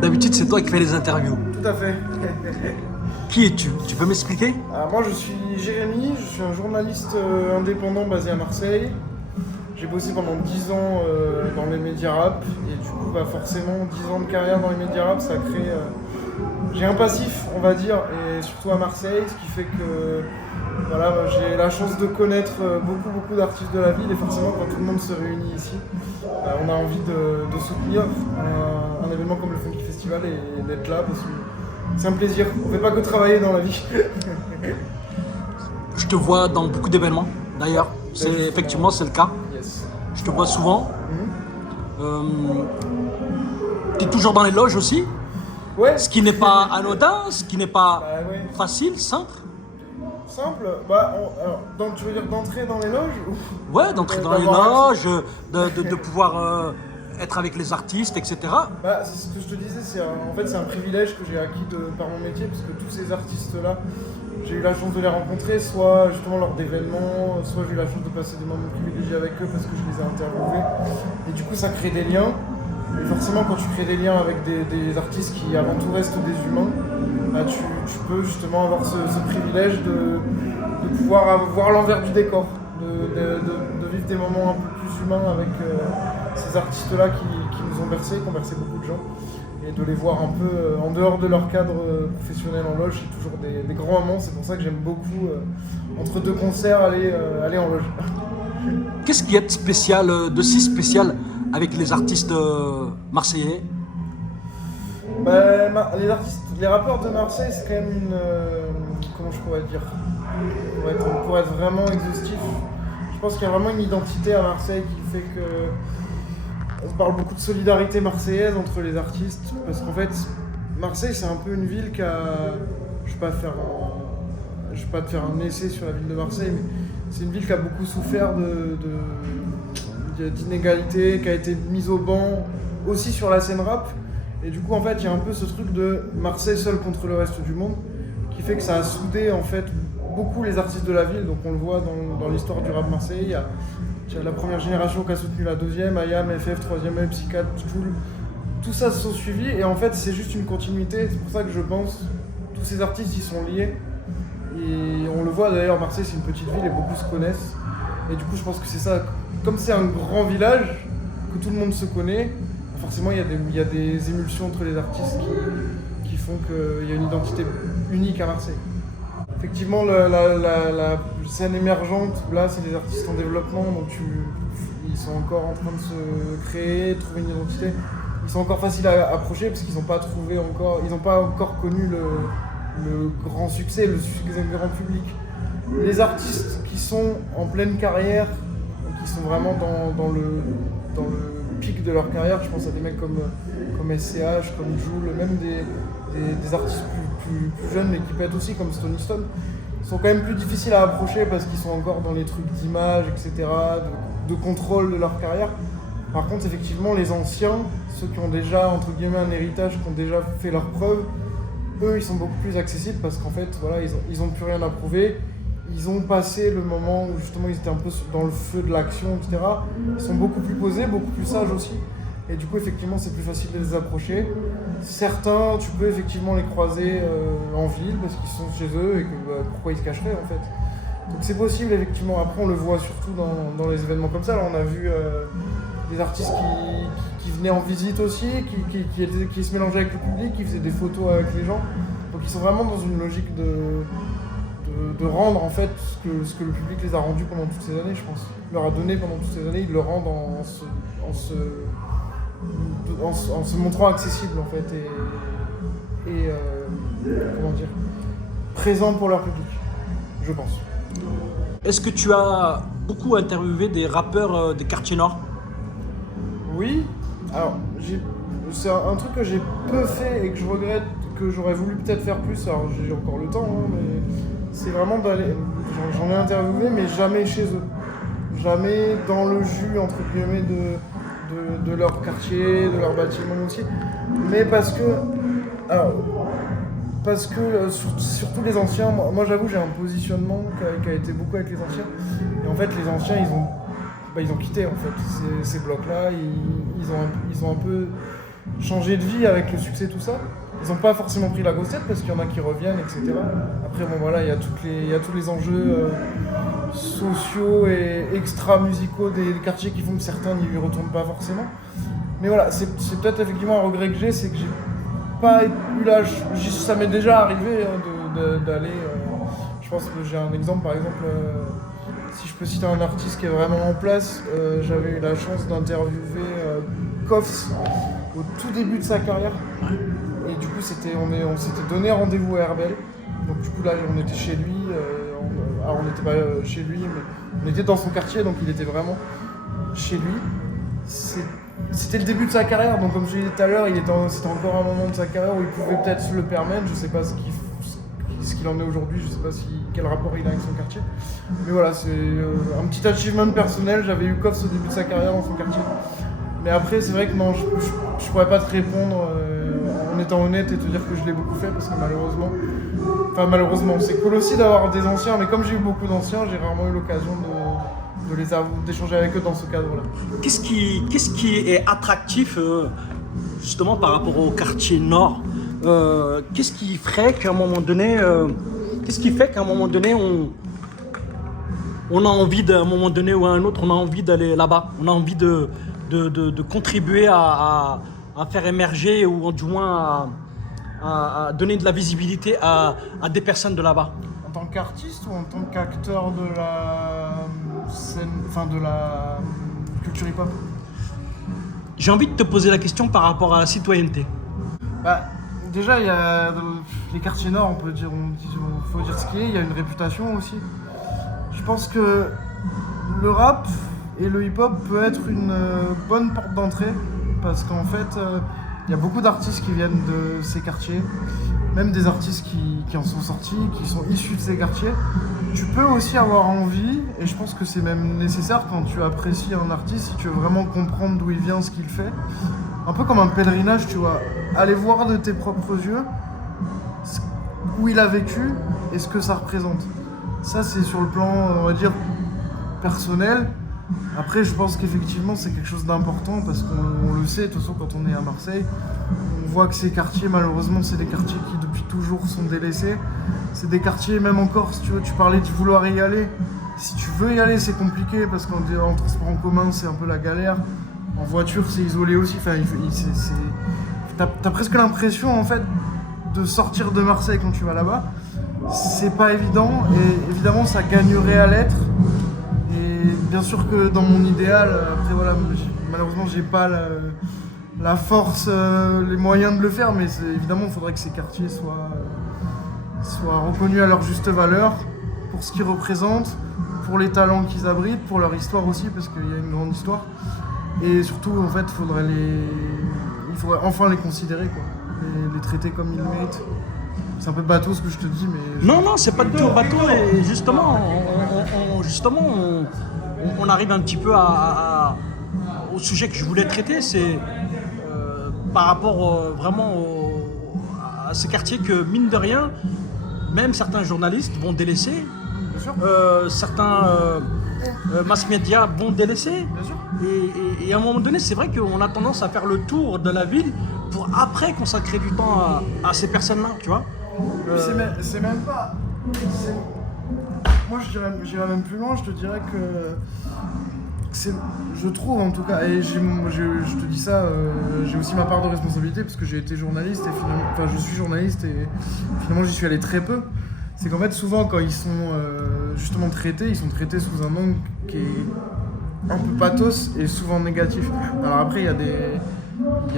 D'habitude, c'est toi qui fais les interviews. Tout à fait. Qui es-tu? Tu peux m'expliquer? Alors moi je suis Jérémy, je suis un journaliste indépendant basé à Marseille. J'ai bossé pendant 10 ans dans les médias rap et du coup bah, forcément 10 ans de carrière dans les médias rap ça crée... J'ai un passif on va dire et surtout à Marseille ce qui fait que voilà, j'ai la chance de connaître beaucoup d'artistes de la ville et forcément quand tout le monde se réunit ici on a envie de soutenir un événement comme le Funky Festival et d'être là parce que c'est un plaisir, on ne fait pas que travailler dans la vie. Je te vois dans beaucoup d'événements, d'ailleurs. Effectivement, c'est le cas. Yes. Je te vois souvent. Tu es toujours dans les loges aussi, Ouais. ce qui n'est pas anodin, ce qui n'est pas Bah ouais. facile, simple. Simple. Bah, alors, donc tu veux dire d'entrer dans les loges ou... Ouais, d'entrer dans les d'avoir loges, de pouvoir être avec les artistes, etc. Bah, c'est ce que je te disais, en fait c'est un privilège que j'ai acquis par mon métier parce que tous ces artistes-là, j'ai eu la chance de les rencontrer, soit justement lors d'événements, soit j'ai eu la chance de passer des moments privilégiés avec eux parce que je les ai interviewés. Et du coup ça crée des liens. Et forcément quand tu crées des liens avec des artistes qui avant tout restent des humains, bah, tu peux justement avoir ce privilège de pouvoir voir l'envers du décor, de vivre des moments un peu plus humains avec ces artistes-là qui nous ont bercés, qui ont bercé beaucoup de gens. Et de les voir un peu en dehors de leur cadre professionnel en loge, c'est toujours des grands moments. C'est pour ça que j'aime beaucoup, entre deux concerts, aller en loge. Qu'est-ce qu'il y a de spécial, de si spécial avec les artistes marseillais? Bah, les rappeurs de Marseille, c'est quand même une... comment je pourrais dire pour être vraiment exhaustif, je pense qu'il y a vraiment une identité à Marseille qui fait que... On parle beaucoup de solidarité marseillaise entre les artistes, parce qu'en fait, Marseille, c'est un peu une ville qui a... Je ne vais pas te faire un essai sur la ville de Marseille, mais c'est une ville qui a beaucoup souffert d'inégalités, qui a été mise au banc, aussi sur la scène rap. Et du coup, en fait, il y a un peu ce truc de Marseille seul contre le reste du monde, qui fait que ça a soudé, en fait, beaucoup les artistes de la ville. Donc on le voit dans l'histoire du rap marseillais. Il y a la première génération qui a soutenu la deuxième, IAM, FF, 3ème œil, Psychiatre, Tool. Tout ça se sont suivis et en fait c'est juste une continuité. C'est pour ça que je pense tous ces artistes ils sont liés. Et on le voit d'ailleurs, Marseille c'est une petite ville et beaucoup se connaissent. Et du coup je pense que c'est ça. Comme c'est un grand village, que tout le monde se connaît, forcément il y a des émulsions entre les artistes qui font qu'il y a une identité unique à Marseille. Effectivement, la scène émergente, là, c'est des artistes en développement, donc ils sont encore en train de se créer, trouver une identité. Ils sont encore faciles à approcher parce qu'ils n'ont pas trouvé encore, ils n'ont pas encore connu le grand succès, le succès du grand public. Les artistes qui sont en pleine carrière, qui sont vraiment dans le pic de leur carrière, je pense à des mecs comme SCH, comme Jul, même des artistes plus jeunes mais qui pètent aussi comme Stony Stone, sont quand même plus difficiles à approcher parce qu'ils sont encore dans les trucs d'image, etc., de contrôle de leur carrière. Par contre, effectivement, les anciens, ceux qui ont déjà, entre guillemets, un héritage, qui ont déjà fait leurs preuves, eux, ils sont beaucoup plus accessibles parce qu'en fait, voilà, ils ont plus rien à prouver. Ils ont passé le moment où justement ils étaient un peu dans le feu de l'action, etc. Ils sont beaucoup plus posés, beaucoup plus sages aussi. Et du coup, effectivement, c'est plus facile de les approcher. Certains, tu peux effectivement les croiser en ville parce qu'ils sont chez eux et que pourquoi ils se cacheraient en fait. Donc c'est possible, effectivement. Après, on le voit surtout dans les événements comme ça. Là, on a vu des artistes qui venaient en visite aussi, qui se mélangeaient avec le public, qui faisaient des photos avec les gens. Donc ils sont vraiment dans une logique de rendre en fait ce que le public les a rendus pendant toutes ces années, je pense. Il leur a donné pendant toutes ces années, ils le rendent en se montrant accessible en fait et comment dire, présent pour leur public, je pense. Est-ce que tu as beaucoup interviewé des rappeurs des quartiers nord? Oui, alors c'est un truc que j'ai peu fait et que je regrette, que j'aurais voulu peut-être faire plus, alors j'ai encore le temps, hein, mais c'est vraiment d'aller, j'en ai interviewé mais jamais chez eux, jamais dans le jus entre guillemets de leur quartier, de leur bâtiment aussi, mais parce que surtout les anciens, moi j'avoue j'ai un positionnement qui a été beaucoup avec les anciens, et en fait les anciens ils ont quitté en fait ces blocs-là, ils ont un peu changé de vie avec le succès, tout ça. Ils n'ont pas forcément pris la grosse tête parce qu'il y en a qui reviennent, etc. Après, bon voilà, il y a tous les enjeux sociaux et extra-musicaux des quartiers qui font que certains n'y retournent pas forcément. Mais voilà, c'est peut-être effectivement un regret que j'ai, c'est que j'ai pas eu l'âge. Ça m'est déjà arrivé d'aller. Je pense que j'ai un exemple, par exemple, si je peux citer un artiste qui est vraiment en place, j'avais eu la chance d'interviewer Koffs au tout début de sa carrière. Et du coup, on s'était donné rendez-vous à Herbel. Donc du coup, là, on était chez lui. Alors, on n'était pas chez lui, mais on était dans son quartier, donc il était vraiment chez lui. C'était le début de sa carrière, donc comme je disais tout à l'heure, c'était encore un moment de sa carrière où il pouvait peut-être se le permettre. Je ne sais pas ce qu'il en est aujourd'hui, je ne sais pas quel rapport il a avec son quartier. Mais voilà, c'est un petit achievement personnel. J'avais eu Koffs au début de sa carrière dans son quartier. Mais après, c'est vrai que non, je ne pourrais pas te répondre en étant honnête et te dire que je l'ai beaucoup fait parce que malheureusement, c'est cool aussi d'avoir des anciens, mais comme j'ai eu beaucoup d'anciens, j'ai rarement eu l'occasion d'échanger avec eux dans ce cadre-là. Qu'est-ce qui est attractif justement par rapport au quartier nord? Qu'est-ce qui ferait qu'à un moment donné, on a envie d'un moment donné ou à un autre, on a envie d'aller là-bas, on a envie de contribuer à faire émerger ou du moins à donner de la visibilité à des personnes de là-bas? En tant qu'artiste ou en tant qu'acteur de la scène, de la culture hip-hop? J'ai envie de te poser la question par rapport à la citoyenneté. Déjà, il y a les quartiers nord, faut dire ce qu'il est, il y a une réputation aussi. Je pense que le rap et le hip-hop peut être une bonne porte d'entrée parce qu'en fait, il y a beaucoup d'artistes qui viennent de ces quartiers, même des artistes qui en sont sortis, qui sont issus de ces quartiers. Tu peux aussi avoir envie, et je pense que c'est même nécessaire quand tu apprécies un artiste, si tu veux vraiment comprendre d'où il vient, ce qu'il fait, un peu comme un pèlerinage, tu vois, aller voir de tes propres yeux où il a vécu et ce que ça représente. Ça, c'est sur le plan, on va dire, personnel. Après, je pense qu'effectivement, c'est quelque chose d'important parce qu'on le sait, de toute façon, quand on est à Marseille, on voit que ces quartiers, malheureusement, c'est des quartiers qui, depuis toujours, sont délaissés. C'est des quartiers, même encore, si tu veux, tu parlais de vouloir y aller. Si tu veux y aller, c'est compliqué parce qu'en transport en commun, c'est un peu la galère. En voiture, c'est isolé aussi. Enfin, t'as presque l'impression, en fait, de sortir de Marseille quand tu vas là-bas. C'est pas évident et évidemment, ça gagnerait à l'être. Et bien sûr que dans mon idéal, après voilà, malheureusement j'ai pas la force, les moyens de le faire, mais évidemment il faudrait que ces quartiers soient reconnus à leur juste valeur, pour ce qu'ils représentent, pour les talents qu'ils abritent, pour leur histoire aussi, parce qu'il y a une grande histoire. Et surtout en fait il faudrait enfin les considérer, quoi, les traiter comme ils le méritent. C'est un peu bateau ce que je te dis, mais... Non, c'est pas du tout bateau, et justement, on arrive un petit peu au sujet que je voulais traiter, c'est par rapport vraiment à ces quartiers que, mine de rien, même certains journalistes vont délaisser, certains mass médias vont délaisser, et à un moment donné, c'est vrai qu'on a tendance à faire le tour de la ville pour après consacrer du temps à ces personnes-là, tu vois. C'est même pas... Moi j'irais même plus loin, je te dirais que... Je trouve en tout cas, et je te dis ça, j'ai aussi ma part de responsabilité parce que j'ai été journaliste et finalement... Enfin je suis journaliste et finalement j'y suis allé très peu. C'est qu'en fait souvent quand ils sont justement traités, ils sont traités sous un angle qui est un peu pathos et souvent négatif. Alors après il y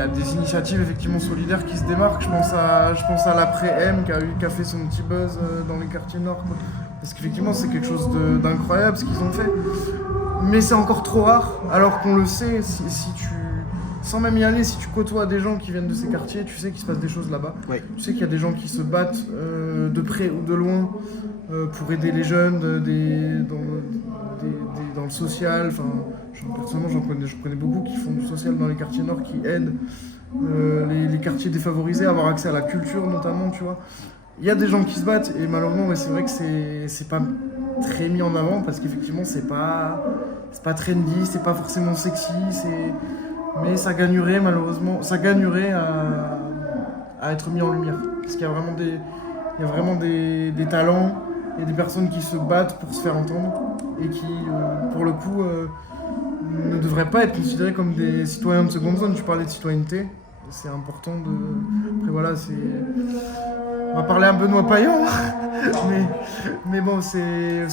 a des initiatives effectivement solidaires qui se démarquent. Je pense à l'après-M qui a fait son petit buzz dans les quartiers nord, quoi. Parce qu'effectivement c'est quelque chose d'incroyable ce qu'ils ont fait. Mais c'est encore trop rare, alors qu'on le sait, sans même y aller, si tu côtoies des gens qui viennent de ces quartiers, tu sais qu'il se passe des choses là-bas. Ouais. Tu sais qu'il y a des gens qui se battent de près ou de loin pour aider les jeunes dans le social. Enfin, personnellement, je connais beaucoup qui font du social dans les quartiers nord, qui aident les quartiers défavorisés à avoir accès à la culture notamment, tu vois. Il y a des gens qui se battent et malheureusement, c'est vrai que c'est pas très mis en avant parce qu'effectivement, c'est pas trendy, c'est pas forcément sexy, mais ça gagnerait malheureusement, à être mis en lumière. Parce qu'il y a vraiment des talents et des personnes qui se battent pour se faire entendre et qui, pour le coup, ne devraient pas être considérés comme des citoyens de seconde zone. Tu parlais de citoyenneté, c'est important de... Après voilà, on va parler un peu noix-paillant, mais bon, c'est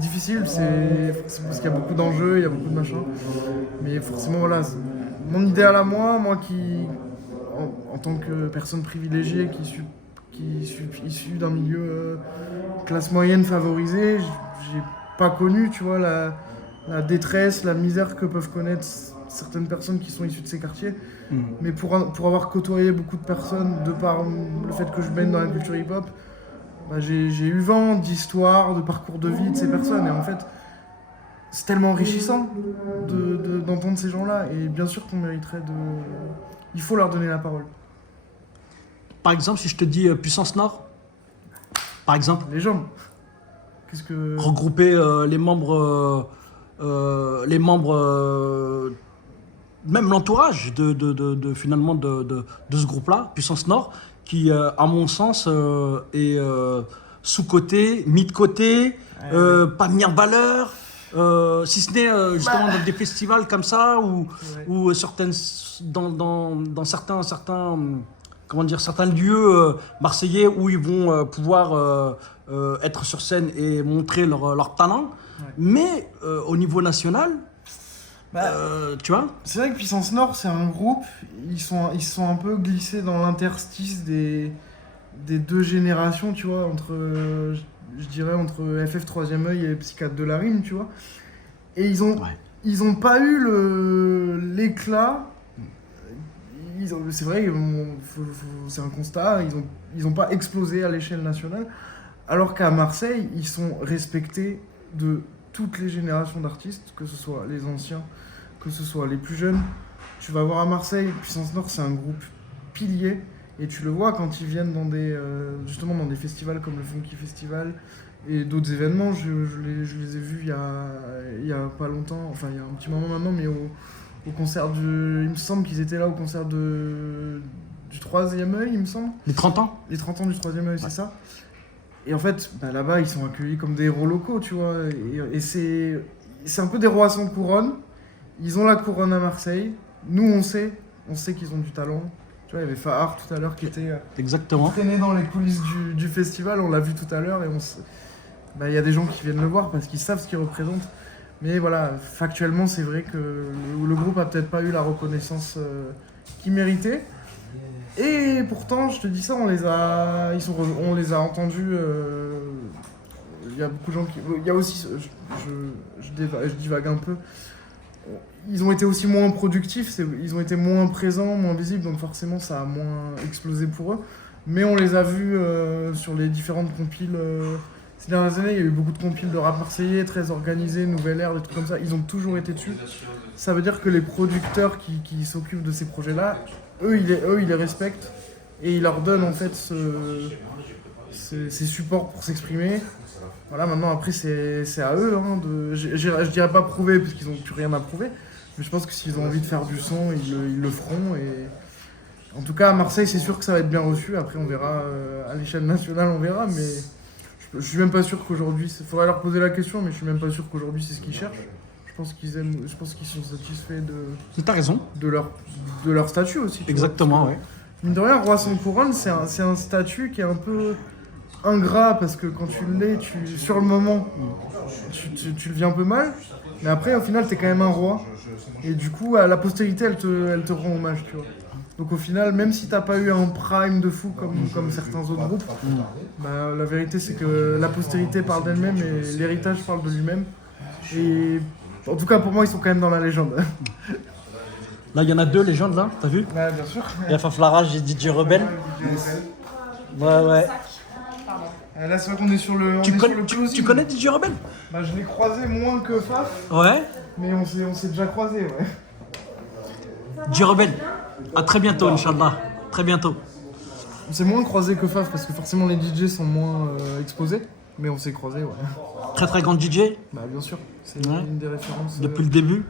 difficile, c'est parce qu'il y a beaucoup d'enjeux, il y a beaucoup de machins. Mais forcément, voilà, mon idéal à moi qui, en tant que personne privilégiée, qui suis issu d'un milieu classe moyenne favorisée, j'ai pas connu, tu vois, la détresse, la misère que peuvent connaître certaines personnes qui sont issues de ces quartiers. Mais pour avoir côtoyé beaucoup de personnes, de par le fait que je baigne dans la culture hip-hop, bah, j'ai eu vent d'histoires, de parcours de vie de ces personnes. Et en fait, c'est tellement enrichissant d'entendre ces gens-là. Et bien sûr qu'on mériterait de... Il faut leur donner la parole. Par exemple, si je te dis Puissance Nord, par exemple, Les gens. Qu'est-ce que... regrouper les membres, même l'entourage finalement de ce groupe-là, Puissance Nord, qui, à mon sens, est sous-coté, mis de côté, pas mis en valeur, si ce n'est justement dans des festivals comme ça, ou certaines, dans certains comment dire, certains lieux marseillais où ils vont pouvoir être sur scène et montrer leur talent. Ouais. Mais au niveau national, tu vois, C'est vrai que Puissance Nord, c'est un groupe, ils sont un peu glissés dans l'interstice des deux générations, tu vois, je dirais entre FF 3ème œil et Psychiatre de la Rime, tu vois. Et ils ont pas eu l'éclat. C'est vrai, c'est un constat, ils ont pas explosé à l'échelle nationale, alors qu'à Marseille, ils sont respectés de toutes les générations d'artistes, que ce soit les anciens, que ce soit les plus jeunes. Tu vas voir à Marseille, Puissance Nord, c'est un groupe pilier, et tu le vois quand ils viennent justement dans des festivals comme le Funky Festival et d'autres événements. Je les ai vus il y a pas longtemps, enfin il y a un petit moment maintenant, mais au concert il me semble qu'ils étaient là au concert du 3ème œil, il me semble. les 30 ans. Les 30 ans du 3ème œil, c'est ça. Et en fait, là-bas, ils sont accueillis comme des héros locaux, tu vois. Et c'est un peu des rois sans couronne. Ils ont la couronne à Marseille. Nous, on sait qu'ils ont du talent. Tu vois, il y avait Fahar tout à l'heure qui était Exactement. traîné dans les coulisses du festival. On l'a vu tout à l'heure. Et il y a des gens qui viennent le voir parce qu'ils savent ce qu'ils représentent. Mais voilà, factuellement, c'est vrai que le groupe a peut-être pas eu la reconnaissance qu'il méritait. Et pourtant, je te dis ça, on les a entendus. Il y a beaucoup de gens qui. Il y a aussi. Je divague un peu. Ils ont été aussi moins productifs, ils ont été moins présents, moins visibles, donc forcément ça a moins explosé pour eux. Mais on les a vus sur les différentes compiles. Ces dernières années, il y a eu beaucoup de compiles de rap marseillais, très organisés, Nouvelle Ère, des trucs comme ça. Ils ont toujours été dessus. Ça veut dire que les producteurs qui s'occupent de ces projets-là, eux, ils les respectent et ils leur donnent en fait ces supports pour s'exprimer. Voilà, maintenant après c'est à eux je dirais pas prouver parce qu'ils n'ont plus rien à prouver, mais je pense que s'ils ont envie de faire du son, ils le feront. Et en tout cas à Marseille, c'est sûr que ça va être bien reçu. Après on verra à l'échelle nationale, on verra, mais je suis même pas sûr qu'aujourd'hui, il faudrait leur poser la question, mais je suis même pas sûr qu'aujourd'hui c'est ce qu'ils cherchent. Je pense qu'ils sont satisfaits T'as raison. de leur statut aussi. Exactement, oui. Mine de rien, roi sans couronne, c'est un statut qui est un peu ingrat parce que quand tu l'es, sur le moment, tu le vis un peu mal, mais après, au final, t'es quand même un roi. Et du coup, la postérité, elle te rend hommage, tu vois. Donc au final, même si t'as pas eu un prime de fou comme certains autres groupes, bah, la vérité, c'est que la postérité parle d'elle-même et l'héritage parle de lui-même. Et en tout cas, pour moi, ils sont quand même dans la légende. Là, il y en a deux légendes, là, t'as vu? Ouais, bien sûr. Il y a Faflarage et DJ Rebelle. Ouais. Là, c'est vrai qu'on est sur le. Tu connais DJ Rebelle? Bah, je l'ai croisé moins que Faf, Ouais. mais on s'est déjà croisé, ouais. DJ Rebelle. À très bientôt, Inch'Allah. Très bientôt. On s'est moins croisé que Faf parce que forcément les DJ sont moins exposés, mais on s'est croisé, ouais. Très très grand DJ Bah, bien sûr, c'est Ouais. une des références. depuis le début.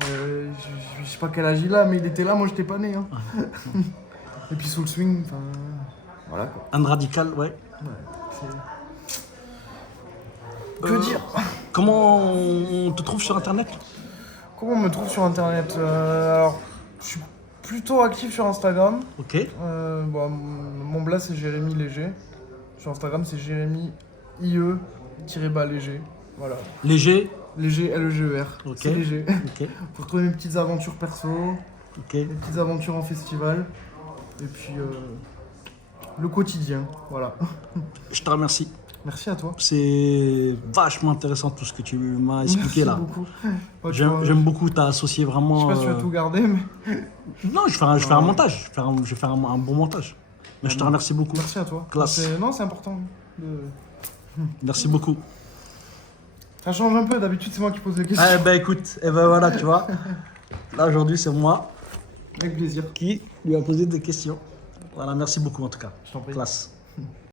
je sais pas quel âge il a, mais il était là, moi j'étais pas né. Hein. Et puis sous le swing, enfin. Voilà quoi. Un radical, ouais. Ouais, que dire? Comment on te trouve sur internet? Comment on me trouve sur internet? Alors, je suis plutôt actif sur Instagram. Ok. Bon, mon blast c'est Jérémy Léger. Sur Instagram c'est Jérémy IE-léger. Voilà. Léger. Léger, L-E-G-E-R. Ok. C'est léger. Ok. Pour trouver mes petites aventures perso, Ok. mes petites aventures en festival. Et puis le quotidien. Voilà. Je te remercie. Merci à toi. C'est vachement intéressant tout ce que tu m'as expliqué là. Merci beaucoup. Ouais, tu vois, J'aime beaucoup, t'as associé je vraiment. sais pas si tu vas tout garder, mais. Non, je vais faire un montage. Je vais faire un bon montage. Mais je te remercie beaucoup. Merci à toi. Classe. Non, c'est important. Merci beaucoup. Ça change un peu, d'habitude c'est moi qui pose les questions. Eh ben écoute, eh ben voilà, tu vois. Là aujourd'hui, c'est moi Avec plaisir. qui lui a posé des questions. Voilà, merci beaucoup en tout cas. Je t'en prie. Classe.